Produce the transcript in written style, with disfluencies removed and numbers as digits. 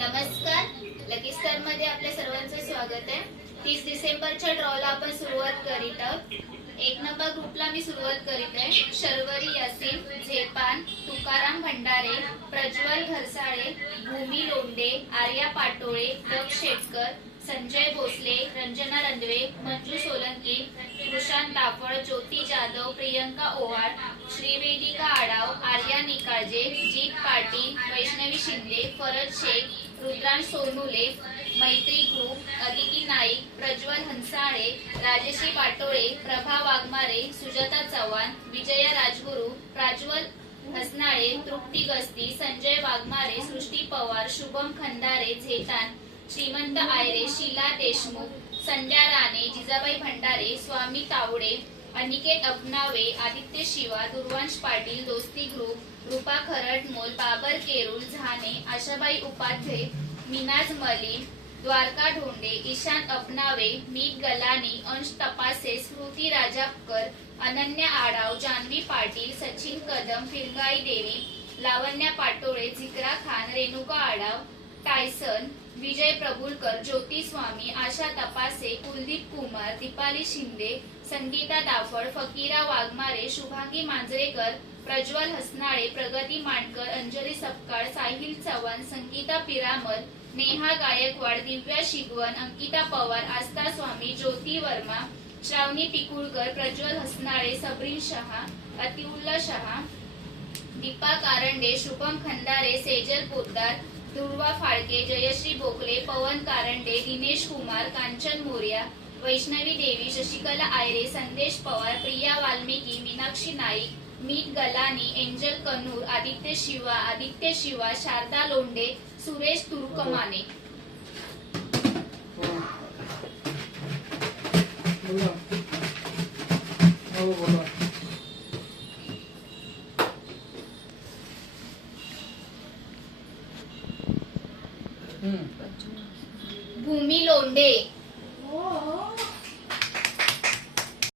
नमस्कार, lucky star मध्ये आपल्या सर्वांचं स्वागत आहे। 30 डिसेंबरच्या ड्रॉला आपण सुरुवात करीत आहोत। 1 नंबर ग्रुपला मी सुरुवात करीत आहे। शर्वरी यासीन, झेपान, तुकाराम भंडारे, प्रज्वल घरसाळे, भूमी लोंढे, आर्या पाटोळे, दक्ष शेटकर, संजय भोसले, रंजना रंधवे, मंजू सोलंकी, कृषांत दाफळ, ज्योती जाधव, प्रियंका ओहाड, श्रीवेदिका आडाव, आर्या निकाळजे, जीत पाटील, वैष्णवी शिंदे, फरज शेख, रुद्रांश सोनुले, मैत्री ग्रुप, अदिती नाईक, प्रज्वल हंसाळे, राजेश्री पाटोळे, प्रभा वाघमारे, सुजाता चव्हाण, विजया राजगुरू, प्राज्वल हसनाळे, तृप्ती गस्ती, संजय वाघमारे, सृष्टी पवार, शुभम खंदारे, झेतान, श्रीमंत आयरे, शीला देशमुख, संध्या राणे, जिजाबाई भंडारे, स्वामी तावडे, अनिकेत अबनावे, आदित्य शिवा, दुर्वांश पाटील, दोस्ती ग्रुप, रूपा खरटमोल, बाबर केरुल, झाने, आशाबाई उपाध्ये, मिनाज मलिन, द्वारका ढोंडे, ईशान अबनावे, मीत गलानी, अंश तपासे, स्मृती राजापकर, अनन्या आडाव, जान्हवी पाटील, सचिन कदम, फिरंगाई देवी, लावण्या पाटोळे, झिकरा खान, रेणुका आडाव, टायसन, विजय प्रभुलकर, ज्योती स्वामी, आशा तपासे, कुलदीप कुमार, दीपाली शिंदे, संगीता दाफळ, फकीरा वाघमारे, शुभांगी मांजरेकर, प्रज्वल हसनाळे, प्रगती मांडकर, अंजली सपकाळ, साहिल चव्हाण, संगीता पिरामल, नेहा गायकवाड, दिव्या शिगवन, अंकिता पवार, आस्था स्वामी, ज्योती वर्मा, श्रावणी टिकुळकर, प्रज्वल हसनाळे, सबरीन शहा, अतिउल्ला शहा, दीपा कारंडे, शुभम खंदारे, सेजल पोद्दार, ध्रुवा फाळके, जयश्री बोकले, पवन कारंडे, दिनेश कुमार, कांचन मोर्या, वैष्णवी देवी, शशिकला आयरे, संदेश पवार, प्रिया वाल्मिकी, मीनाक्षी नाईक, मीत गलानी, एंजल कनूर, आदित्य शिवा, शारदा लोंढे, सुरेश तुर्कमाने। भूमी लोंढे,